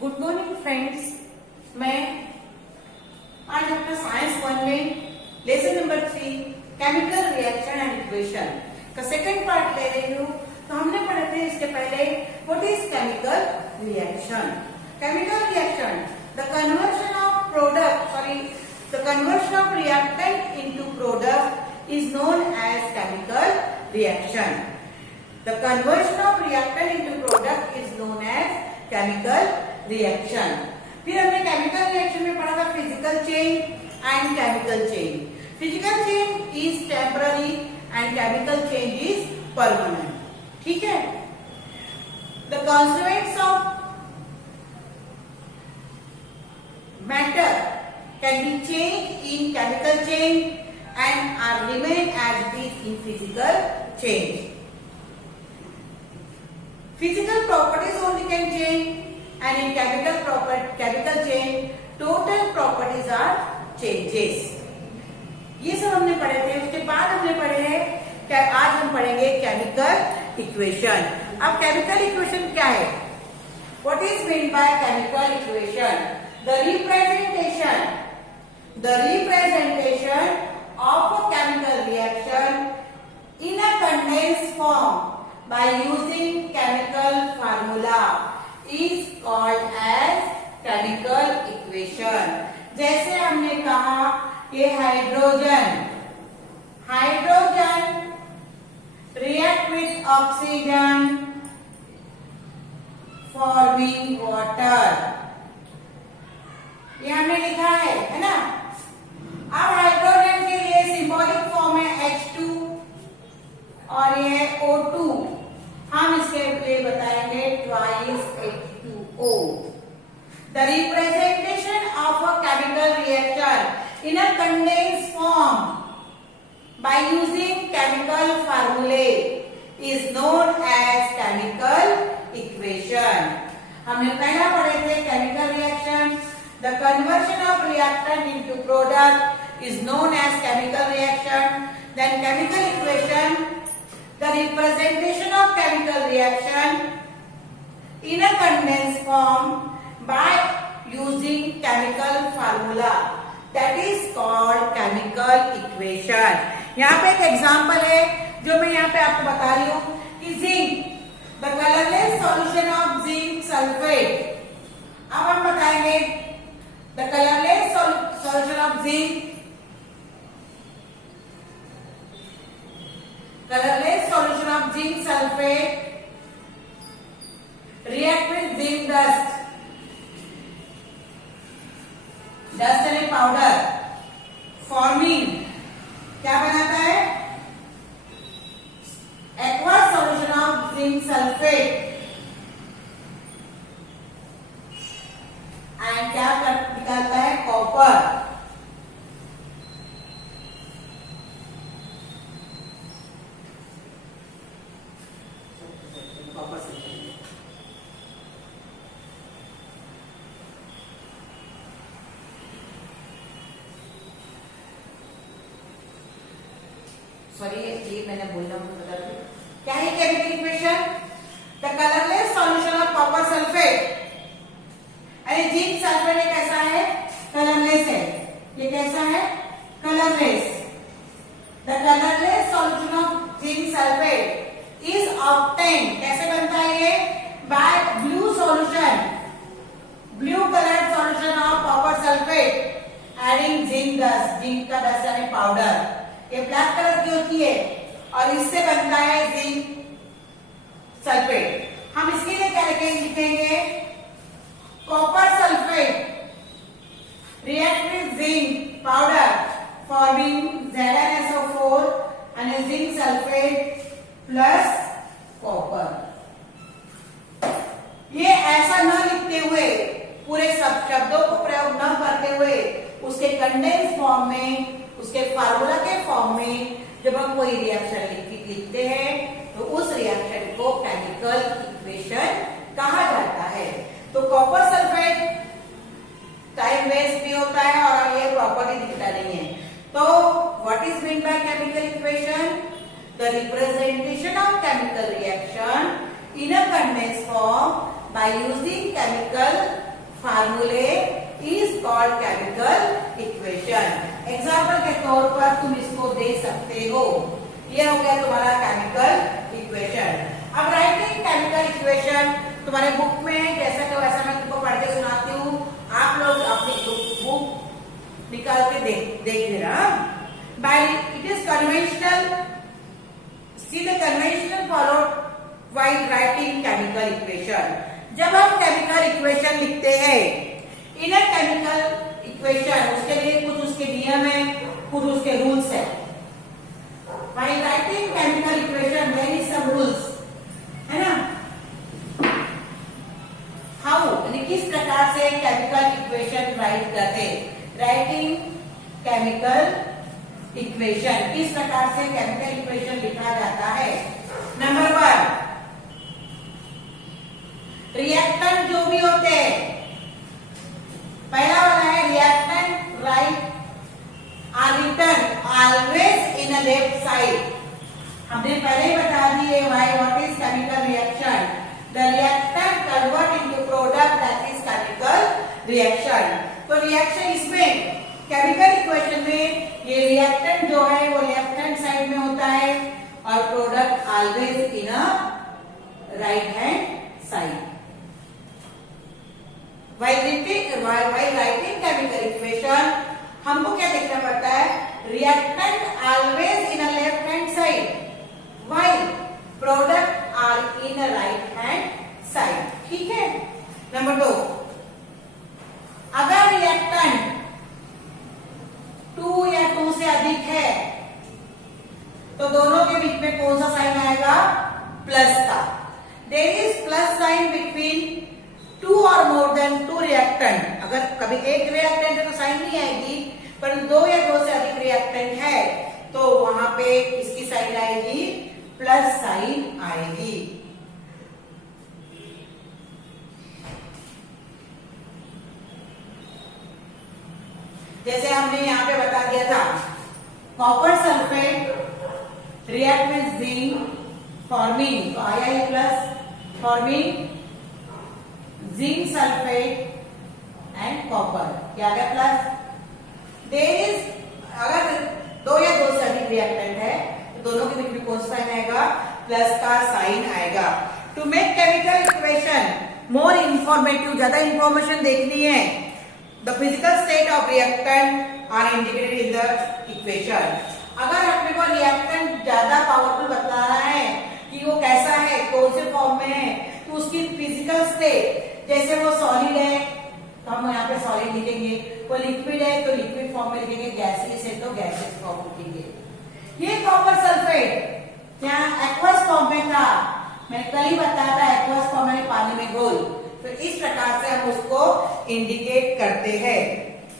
Good morning friends. मैं आज अपना साइंस 1 में lesson number 3 chemical reaction and equation का सेकंड पार्ट ले रही हूँ। तो हमने पढ़े थे इसके पहले what is chemical reaction. Chemical reaction the conversion of reactant into product is known as chemical reaction. The conversion of reactant into product is known as chemical reaction. फिर हमने केमिकल रिएक्शन में पढ़ा था physical change and chemical change. Physical change is temporary and chemical change is permanent. ठीक है। The constituents of matter can be change in chemical change and are remain as it is in physical change. Physical properties only can change, and in chemical change, total properties are changes. ये सब हमने पढ़े थे। उसके बाद हमने पढ़े हैं आज हम पढ़ेंगे केमिकल इक्वेशन। अब केमिकल इक्वेशन क्या है? What is meant by chemical equation? The representation of a chemical reaction in a condensed form by using chemical formula is called as chemical equation। जैसे हमने कहा कि hydrogen react with oxygen forming water, ये हमने लिखा है ना। अब हाइड्रोजन के लिए सिंबॉलिक फॉर्म है H2 और ये O2। हम इसके लिए बताएंगे twice H2O। The representation of a chemical reaction in a condensed form by using chemical formulae is known as chemical equation। हमने पहला पढ़े थे chemical reaction. The conversion of reactant into product is known as chemical reaction। Then chemical equation, the representation of chemical reaction in a condensed form by using chemical formula, that is called chemical equation। यहाँ पे एक example है जो मैं यहाँ पे आपको बता रही हूँ कि zinc, the colourless solution of zinc sulphate. अब हम बताएंगे the colourless solution of zinc, colorless solution of zinc sulfate react with zinc dust यानी पाउडर फॉर्मिंग क्या बनाता है? Aqueous solution of zinc sulphate and क्या निकालता है? कॉपर। सॉरी ये मैंने बोलना बता दूं क्या है chemical equation? The colourless solution of copper sulphate. अरे जिंक सल्फेट कैसा है? कलरलेस है। ये कैसा है? Colourless. The colourless solution of zinc sulphate is obtained, कैसे बनता है ये? By blue solution, blue coloured solution of copper sulphate adding zinc dust, zinc का डस्ट यानी पाउडर। ये ब्लैक कलर की होती है और इससे बनता है जिंक सल्फेट। हम इसके लिए क्या लिखेंगे? Copper sulphate react with zinc powder forming ZnSO4 and zinc sulphate plus copper. ये ऐसा न लिखते हुए, पूरे सब शब्दों को प्रयोग न करते हुए, उसके कंडेंस फॉर्म में, उसके फार्मूला के फॉर्म में जब हम कोई रिएक्शन लिखते हैं तो उस रिएक्शन को केमिकल इक्वेशन कहा जाता है। तो कॉपर सल्फेट टाइम वेस्ट भी होता है और ये प्रॉपर्टी दिखता नहीं है। तो what is mean by chemical equation? The representation of chemical reaction in a condensed form by using chemical formulae is called chemical equation. Example के तौर पर तुम इसको दे सकते हो. ये हो गया तुम्हारा केमिकल इक्वेशन. अब राइटिंग केमिकल इक्वेशन तुम्हारे बुक में जैसा कि वैसा मैं तुमको पढ़ के सुनाती हूँ. आप लोग अपनी बुक निकाल के देख लेना. By it is conventional. See the conventional followed while writing chemical equation. जब हम केमिकल इक्वेशन लिखते हैं, इन केमिकल इक्वेशन उसके लिए कुछ उसके नियम है, कुछ उसके रूल्स है. While writing chemical equation there is some rules, है ना. How यानी किस प्रकार से केमिकल इक्वेशन राइट करते. राइटिंग केमिकल इक्वेशन किस प्रकार से केमिकल इक्वेशन लिखा जाता है. नंबर 1, रिएक्टेंट जो भी होते हैं, पहला वाला है reactant right are written always in a left side. हमने पहले ही बता दिए why what is chemical reaction. The reactant convert into product that is chemical reaction. तो रिएक्शन इसमें केमिकल इक्वेशन में ये रिएक्टेंट जो है वो लेफ्ट हैंड साइड में होता है और product always in a right hand side. While writing chemical equation हमको क्या देखना पड़ता है. Reactant always in a left hand side while product are in a right hand side. ठीक है. नंबर 2, अगर रिएक्टेंट 2 या 2 से अधिक है तो दोनों के बीच में कौन सा साइन आएगा. प्लस का. There is plus sign between 2 और मोर देन 2 रिएक्टेंट. अगर कभी एक रिएक्टेंट है तो साइन नहीं आएगी, पर 2 या 2 से अधिक रिएक्टेंट है तो वहां पे इसकी साइन आएगी, प्लस साइन आएगी. जैसे हमने यहाँ पे बता दिया था, copper sulphate react with zinc forming, तो आया ये plus, forming zinc sulphate and copper. क्या गया प्लस. देयर इज अगर 2 या 2 से अधिक रिएक्टेंट है तो दोनों के बीच में कौन सा साइन आएगा. प्लस का साइन आएगा. To make chemical equation more informative, ज्यादा इंफॉर्मेशन देखनी है, the physical state of reactant are indicated in the equation. अगर अपने को रिएक्टेंट ज्यादा पावरफुल बता रहा है कि वो कैसा है, कौन से फॉर्म में है, तो उसकी फिजिकल स्टेट, जैसे वो सॉलिड है तो हम यहाँ पे सॉलिड लिखेंगे, वो लिक्विड है तो लिक्विड फॉर्म में लिखेंगे, गैसियस है तो गैसियस फॉर्म लिखेंगे. ये कॉपर सल्फेट यहाँ एक्वस फॉर्म में था, मैंने कल ही बताया था, एक्वस फॉर्म में पानी में घोल. तो इस प्रकार से हम उसको इंडिकेट करते हैं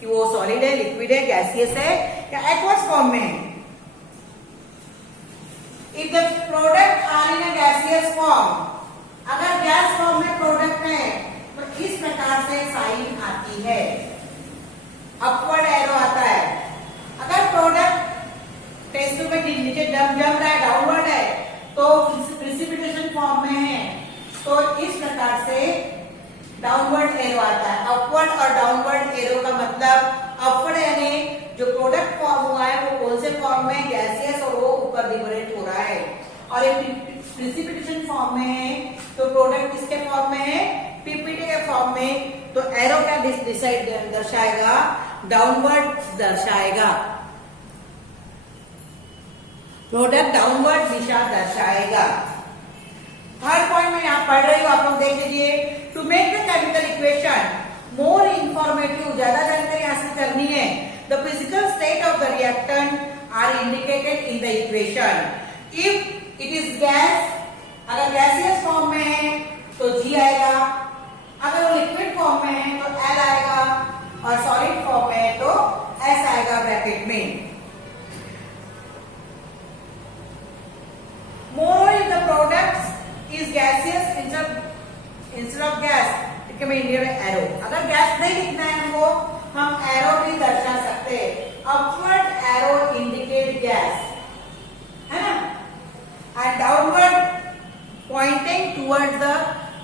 कि वो सॉलिड है, लिक्विड है, गैसियस है या एक्वस फॉर्म में है. If the product are in a gaseous form, अगर गैस फॉर्म में प्रोडक्ट है तो इस प्रकार से साइन आती है, अपवर्ड एरो आता है. अगर प्रोडक्ट टेस्ट में नीचे जम रहा है, डाउनवर्ड है, तो प्रिसिपिटेशन फॉर्म में है तो इस प्रकार से डाउनवर्ड एरो आता है. अपवर्ड और डाउनवर्ड एरो का मतलब, अपवर्ड यानी जो प्रोडक्ट फॉर्म हुआ है वो कौन से फॉर्म में, गैसियस, और वो ऊपर लिबरेट हो रहा है. और एक प्रिसिपिटेशन फॉर्म में है तो प्रोडक्ट किसके फॉर्म में है, पीपीटी के फॉर्म में. तो एरो क्या डिसाइड दर्शाएगा, डाउनवर्ड दर्शाएगा. प्रोडक्ट डाउनवर्ड दिशा दर्शाएगा. थर्ड पॉइंट में यहाँ पढ़ रही हूँ, आप लोग देख लीजिए. To make the chemical equation more informative, ज्यादा जानकारी हासिल करनी है, the physical state of the reactant are indicated in the equation. If it is gas, अगर गैसियस फॉर्म में है तो G आएगा, अगर वो लिक्विड फॉर्म में है तो L आएगा, और सॉलिड फॉर्म में है तो S आएगा ब्रैकेट में. More if the product is gaseous instead of gas, it can be indicated by arrow. अगर गैस नहीं लिखना है हमको, हम एरो भी दर्शा सकते हैं. अपवर्ड एरो इंडिकेट गैस, है ना, and downward pointing towards the,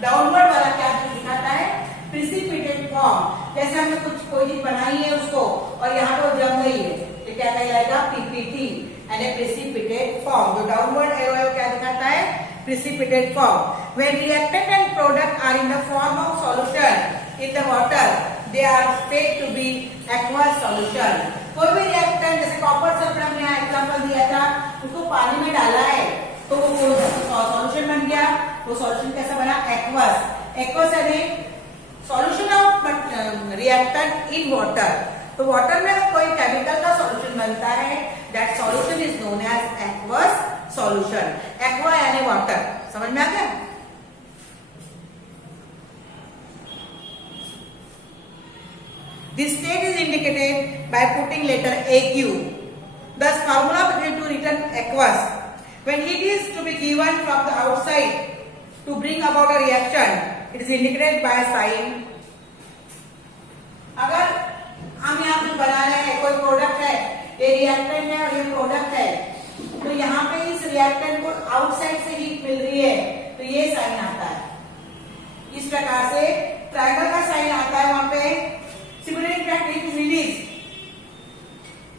downward वाला क्या दिखाता है प्रिसिपिटेट फॉर्म। जैसे हमने कुछ कोई चीज बनाई है उसको और यहाँ पे जम गई है तो क्या कहलाएगा PPT and A precipitate form. जो डाउनवर्ड एरो है क्या दिखाता है precipitate form. When reactant and product are in the form of solution in the water, they are said to be aqueous solution. कोई भी रिएक्टेंट जैसे कॉपर सल्फेट हमने यहाँ एग्जांपल दिया था, उसको पानी में डाला है तो वो सॉल्यूशन बन गया। वो सॉल्यूशन कैसा बना एक्वस। एक्वस यानी solution of reactant in water. तो वाटर में कोई केमिकल का सॉल्यूशन बनता है, that solution is known as aqueous solution. Aqua यानी वाटर, समझ में आ गया। This state is indicated by putting letter AQ. Thus, formula between to written aqueous. When heat is to be given from the outside to bring about a reaction, it is indicated by sign. अगर हम यहाँ कुछ बना रहे हैं, कोई product है, ये रिएक्टेंट है और ये प्रोडक्ट है, तो यहाँ पे इस रिएक्टेंट को आउटसाइड से हीट मिल रही है तो ये साइन आता है। इस प्रकार से ट्रायंगल का साइन आता है वहां पे। Similarly heat is release.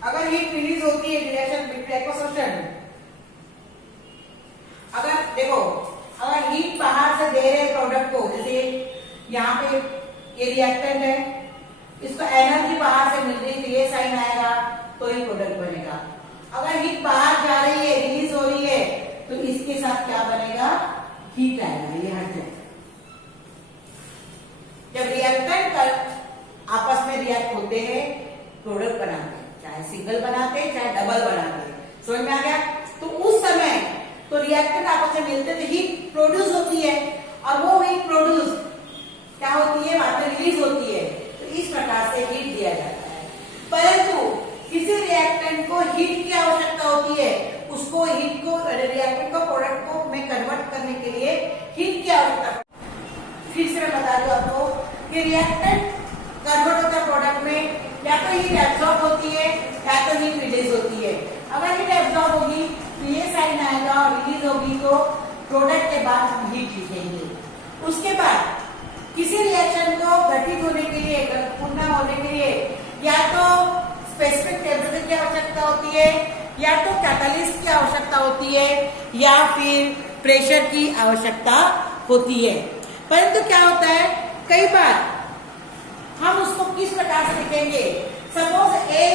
अगर हीट रिलीज होती है रिएक्शन बिटवीन एक्वस, अगर देखो अगर हीट बाहर से दे रहे प्रोडक्ट को, जैसे यहाँ पे ये रिएक्टेंट है, इसको एनर्जी बाहर से मिल रही है तो ये साइन आएगा तो ये प्रोडक्ट बनेगा। अगर हीट बाहर जा रही है, रिलीज हो रही है, तो इसके साथ क्या बनेगा हीट आएगा, ये हट जाएगा। जब रिएक्टेंट आपस में रिएक्ट होते हैं, प्रोडक्ट बनाते हैं, चाहे सिंगल बनाते हैं चाहे डबल बनाते हैं, समझ में आ गया। तो उस समय तो रिएक्टेंट आपस में मिलते तो हीट प्रोड्यूस होती है और वो हीट प्रोड्यूस क्या होती है, बाद में रिलीज होती है। तो इस प्रकार से हीट दिया जाता है। परंतु किसी रिएक्टेंट को हीट की आवश्यकता होती है, उसको हीट को रिएक्टेंट को प्रोडक्ट को में कन्वर्ट करने के लिए हीट की आवश्यकता। फिर से मैं बता दूं आपको कि रिएक्टेंट कन्वर्ट होता है प्रोडक्ट में, या तो हीट एब्जॉर्ब होती है या तो हीट रिलीज होती है। अगर हीट एब्जॉर्ब होगी तो ये साइन आएगा और रिलीज होगी तो प्रोडक्ट के बाद हम हीट लिखेंगे। उसके बाद किसी रिएक्शन को घटित होने के लिए, पूर्ण होने के लिए या तो स्पेसिफिक टेम्परेचर की आवश्यकता होती है, या तो कैटलिस्ट की आवश्यकता होती है, या फिर प्रेशर की आवश्यकता होती है। परंतु क्या होता है, कई बार हम उसको किस प्रकार से लिखेंगे, सपोज A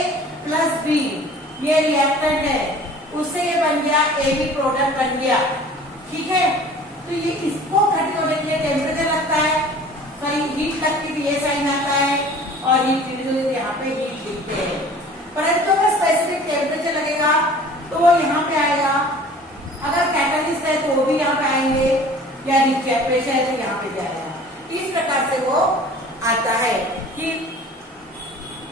प्लस B ये रिएक्टेंट है, उससे ये बन गया AB प्रोडक्ट बन गया, ठीक है। तो ये इसको घटित होने के लिए टेम्परेचर लगता है, कहीं हीट लगती है ये साइन आता है और हीट यहाँ पे हीट लिखते हैं। परंतु अगर स्पेसिफिक टेम्परेचर लगेगा तो वो यहाँ पे आएगा, अगर कैटलिस्ट है तो वो भी यहाँ पे आएंगे, या नीचे प्रेशर है तो यहाँ पे जाएगा। इस प्रकार से वो आता है कि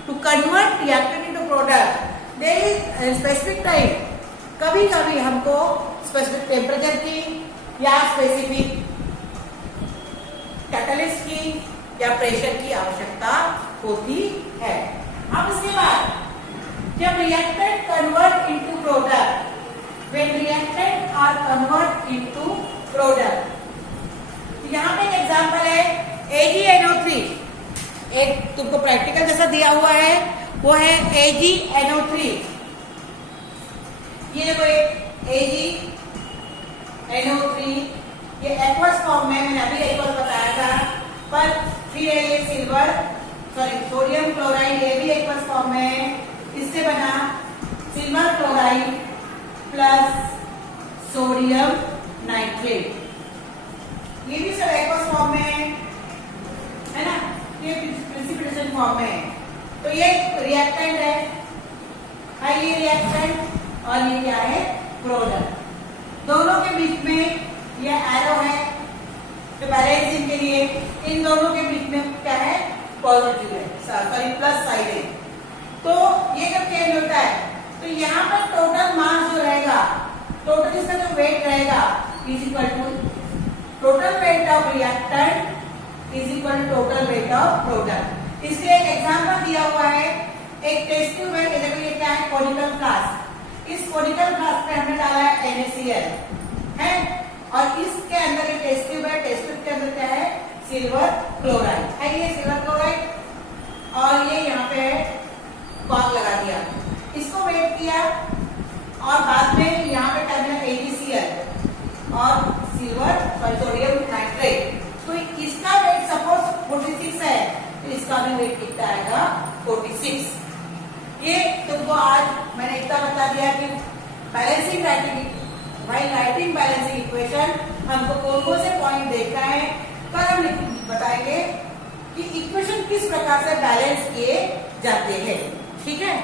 to convert reactant into product there is specific time. कभी कभी हमको स्पेसिफिक टेम्परेचर की या स्पेसिफिक कैटलिस्ट की या प्रेशर की आवश्यकता होती है। अब इसके बाद जब reactant convert into product, when reactant are convert into product, यहाँ पे एक एग्जांपल है AgNO3। एक तुमको प्रैक्टिकल जैसा दिया हुआ है वो है AgNO3। ये देखो एक AgNO3 ये एक्वस फॉर्म में, मैंने अभी एक्वस बताया था, पर फिर ये सोडियम क्लोराइड ये भी एक्वस फॉर्म में है। इससे बना silver chloride plus sodium nitrate, ये भी सब एक्वस फॉर्म में है ना, ये प्रिसिपिटेशन फॉर्म में है। तो ये रिएक्टेंट है, हाईली रिएक्टेंट, और ये क्या है प्रोडक्ट। दोनों के बीच में ये एरो है तो बैलेंसिंग के लिए इन दोनों के बीच में क्या है पॉजिटिव है, सॉरी प्लस साइड है। तो ये जब चेंज होता है तो यहाँ पर टोटल मास जो रहेगा, टोटल इसका जो वेट रहेगा is equal to total weight of reactant is equal to total weight of product. इसलिए एक एग्जांपल दिया हुआ है, एक टेस्ट ट्यूब है, ये क्या है कोनिकल फ्लास्क। इस कोनिकल फ्लास्क पे हमने डाला है NaCl है, और इसके अंदर एक टेस्ट ट्यूब है, टेस्ट ट्यूब के अंदर क्या है सिल्वर क्लोराइड है, ये सिल्वर क्लोराइड, और ये यहाँ पे कॉर्क लगा दिया, इसको वेट किया, और बाद में यहाँ पे क्या मिला AgCl और सिल्वर सोडियम नाइट्रेट। तो इसका वेट सपोज 46 है, तो इसका भी वेट कितना आएगा 46। ये तुमको आज मैंने इतना बता दिया कि बैलेंसिंग राइटिंग बैलेंसिंग इक्वेशन हमको कौन से पॉइंट देखना है। कल हम बताएंगे कि इक्वेशन किस प्रकार से बैलेंस किए जाते हैं। ठीक है।